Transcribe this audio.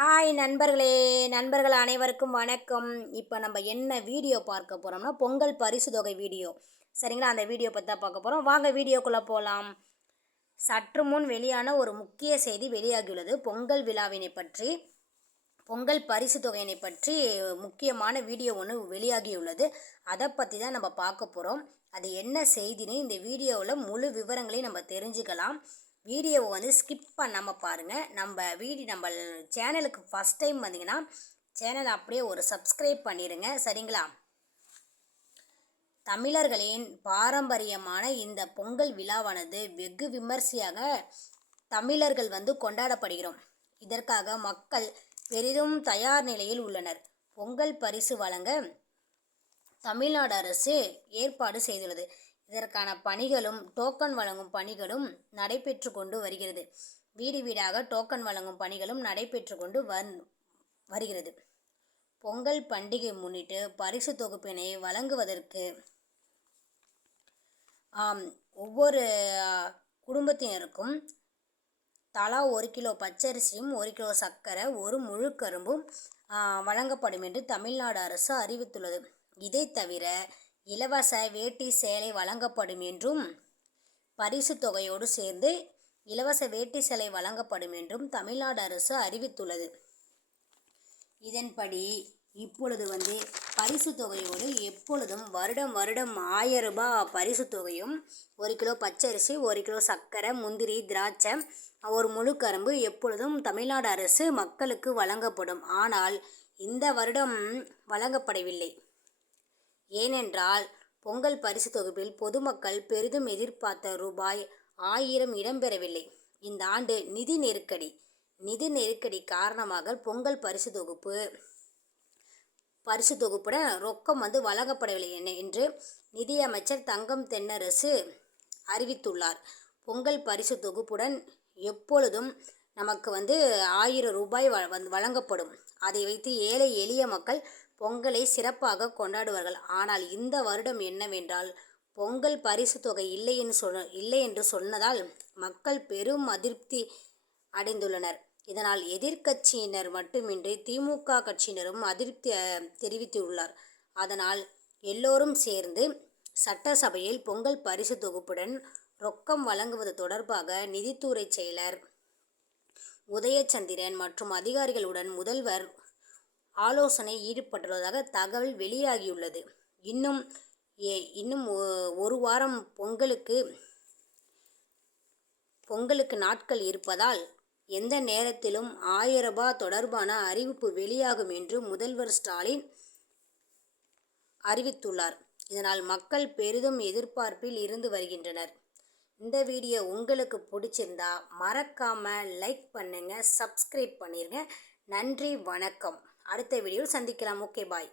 Hi நண்பர்களே நண்பர்கள் அனைவருக்கும் வணக்கம். இப்போ நம்ம என்ன வீடியோ பார்க்க போகிறோம்னா பொங்கல் பரிசு தொகை வீடியோ. சரிங்களா? அந்த வீடியோ பற்றி தான் பார்க்க போகிறோம் வாங்க வீடியோக்குள்ளே போகலாம் சற்று முன் வெளியான ஒரு முக்கிய செய்தி வெளியாகியுள்ளது. பொங்கல் விழாவினை பற்றி பொங்கல் பரிசு தொகையினை பற்றி முக்கியமான வீடியோ ஒன்று வெளியாகியுள்ளது. அதை பற்றி தான் நம்ம பார்க்க போகிறோம் அது என்ன செய்தின்னு இந்த வீடியோவில் முழு விவரங்களையும் நம்ம தெரிஞ்சுக்கலாம். வீடியோவை வந்து ஸ்கிப் பண்ணாமல் பாருங்கள் நம்ம வீடியோ நம்ம சேனலுக்கு ஃபஸ்ட் டைம் வந்தீங்கன்னா சேனல் அப்படியே ஒரு சப்ஸ்கிரைப் பண்ணிடுங்க சரிங்களா? தமிழர்களின் பாரம்பரியமான இந்த பொங்கல் விழாவானது வெகு விமர்சையாக தமிழர்கள் வந்து கொண்டாடப்படுகிறோம். இதற்காக மக்கள் பெரிதும் தயார் நிலையில் உள்ளனர். பொங்கல் பரிசு வழங்க தமிழ்நாடு அரசு ஏற்பாடு செய்துள்ளது. இதற்கான பணிகளும் டோக்கன் வழங்கும் பணிகளும் நடைபெற்று கொண்டு வருகிறது. வீடு வீடாக டோக்கன் வழங்கும் பணிகளும் நடைபெற்று கொண்டு வந் வருகிறது. பொங்கல் பண்டிகை முன்னிட்டு பரிசு தொகுப்பினை வழங்குவதற்கு ஒவ்வொரு குடும்பத்தினருக்கும் தலா ஒரு கிலோ பச்சரிசியும் ஒரு கிலோ சர்க்கரை ஒரு முழு கரும்பும் வழங்கப்படும் என்று தமிழ்நாடு அரசு அறிவித்துள்ளது. இதை தவிர இலவச வேட்டி சேலை வழங்கப்படும் என்றும் பரிசு தொகையோடு சேர்ந்து இலவச வேட்டி சேலை வழங்கப்படும் என்றும் தமிழ்நாடு அரசு அறிவித்துள்ளது. இதன்படி இப்பொழுது வந்து பரிசு தொகையோடு எப்பொழுதும் வருடம் வருடம் ஆயிரம் ரூபாய் பரிசு தொகையும் ஒரு கிலோ பச்சரிசி ஒரு கிலோ சர்க்கரை முந்திரி திராட்சை ஒரு முழு கரும்பு எப்பொழுதும் தமிழ்நாடு அரசு மக்களுக்கு வழங்கப்படும். ஆனால் இந்த வருடம் வழங்கப்படவில்லை. ஏனென்றால் பொங்கல் பரிசு தொகுப்பில் பொதுமக்கள் பெரிதும் எதிர்பார்த்த ரூபாய் ஆயிரம் இடம்பெறவில்லை இந்த ஆண்டு நிதி நெருக்கடி நிதி நெருக்கடி காரணமாக பொங்கல் பரிசு தொகுப்பு பரிசு தொகுப்புடன் ரொக்கம் வந்து வழங்கப்படவில்லை என்று நிதியமைச்சர் தங்கம் தென்னரசு அறிவித்துள்ளார். பொங்கல் பரிசு தொகுப்புடன் எப்பொழுதும் நமக்கு வந்து ஆயிரம் ரூபாய் வழங்கப்படும். அதை வைத்து ஏழை எளிய மக்கள் பொங்கலை சிறப்பாக கொண்டாடுவார்கள். ஆனால் இந்த வருடம் என்னவென்றால் பொங்கல் பரிசு தொகை இல்லை என்று சொன்ன இல்லை என்று சொன்னதால் மக்கள் பெரும் அதிருப்தி அடைந்துள்ளனர். இதனால் எதிர்க்கட்சியினர் மட்டுமின்றி திமுக கட்சியினரும் அதிருப்தி தெரிவித்துள்ளார். அதனால் எல்லோரும் சேர்ந்து சட்டசபையில் பொங்கல் பரிசு தொகுப்புடன் ரொக்கம் வழங்குவது தொடர்பாக நிதித்துறை செயலர் உதயச்சந்திரன் மற்றும் அதிகாரிகளுடன் முதல்வர் ஆலோசனை ஈடுபட்டுள்ளதாக தகவல் வெளியாகியுள்ளது. இன்னும் ஏ இன்னும் ஒரு வாரம் பொங்கலுக்கு பொங்கலுக்கு நாட்கள் இருப்பதால் எந்த நேரத்திலும் ஆயிரம் ரூபாய் தொடர்பான அறிவிப்பு வெளியாகும் என்று முதல்வர் ஸ்டாலின் அறிவித்துள்ளார். இதனால் மக்கள் பெரிதும் எதிர்பார்ப்பில் இருந்து வருகின்றனர். இந்த வீடியோ உங்களுக்கு பிடிச்சிருந்தா மறக்காமல் லைக் பண்ணுங்கள் சப்ஸ்கிரைப் பண்ணிடுங்க நன்றி வணக்கம். அடுத்த வீடியோவில் சந்திக்கலாம். Okay bye.